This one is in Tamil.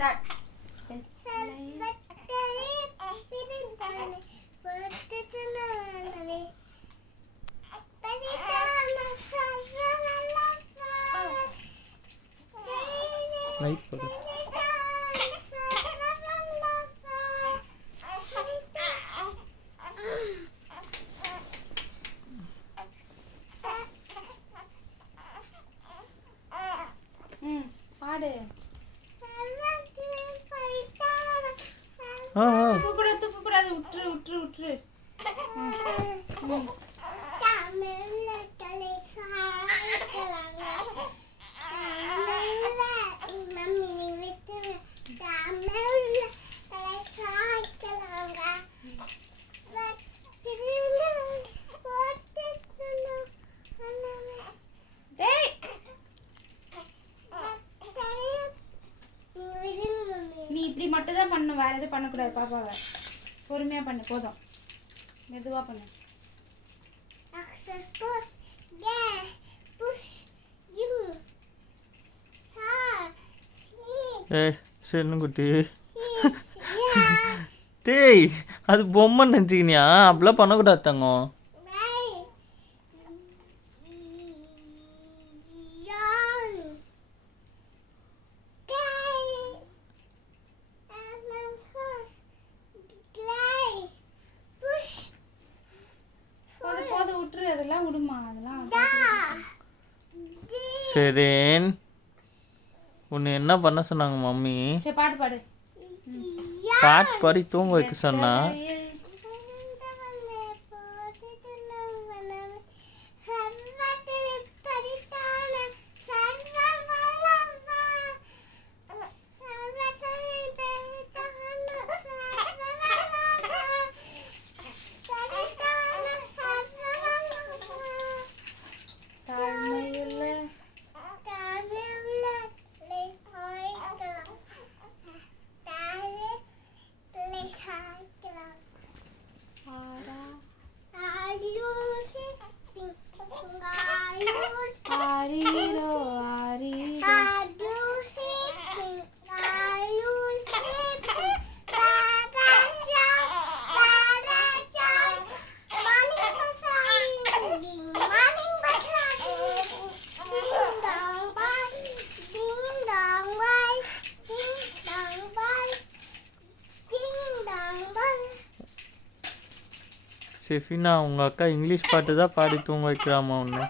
ஸ்டார்ட். லைட் போடு. பாடு. துப்பு கூடாது, விட்டுரு. நீ இப்படி மட்டும் தான் பண்ணணும், வேற எதுவும் பண்ணக்கூடாது. பாப்பாவை பொறுமையா பண்ணு, போதும். மெதுவா பண்ணு. குட்டி டேய், அது பொம்மை நினச்சிக்கினியா? அப்படிலாம் பண்ணக்கூடாது தங்கம். போது விட்டுரு, அதெல்லாம் விடுமா, அதெல்லாம். சரி, உன்னை என்ன பண்ண சொன்னாங்க மம்மி? சரி, பாடு. பாட்டு பாடி தூங்க வைக்க சொன்னா. செஃபினா, உங்கள் அக்கா இங்கிலீஷ் பாட்டு தான் பாடி தூங்க வைக்கிறாமா உன்னை?